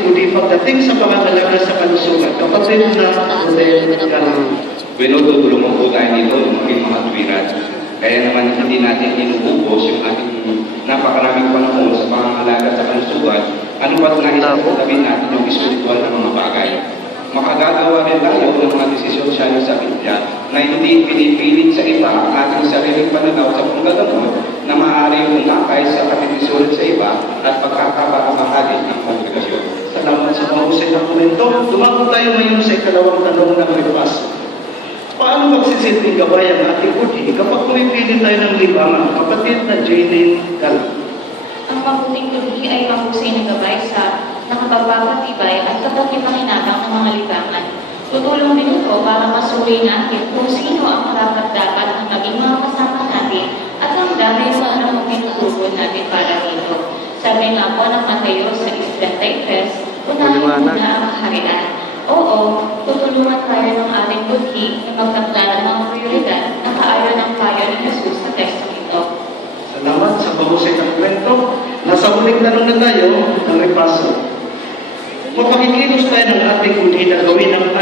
ating budi pagdating sa pangangalaga sa kalusugan. Kapatid na Rodel Galang. Tinutulungan po tayo dito maging mga tuwiran. Kaya naman hindi natin inuubos yung ating napakaraming panahon sa pangangalaga sa kalusugan. Ano ba't naisasabihin natin yung espiritual na mga bagay? Makagagawa rin tayo ng mga desisyon siya sa Biblia na hindi pinipilit sa iba ang ating sariling pananaw sa panggagamot na maaari umangkay sa katitisulit sa iba at pagkakabahagi ng kongregasyon. Salamat sa mahusay na komento. Dumako tayo ngayon sa ikalawang tanong ng repaso. Paano magsisilbing gabay ang ating budi kapag pumipili tayo ng libangan? Kapatid na Jaylene Galang. Ang mabuting budi ay mahusay na gabay sa nakapagpapatibay at kapag-ipakinabang ng mga libangan. Tutulong din ito para masuri natin kung sino ang dapat na maging mga kasama natin at ang dahil sa anong tinutugon natin para dito. Sabi nga po ng Mateo sa 6:33, unahin muna ang kaharian. Oo, tutulungan tayo ng ating budhi na magtakda ng mga prioridad na kaayon ng payo ni Jesus sa tekstong ito. Salamat sa mahusay na komento. Nasa huling tanong na tayo ng repaso. Mapakikilos tayo ng ating budi na gawin ang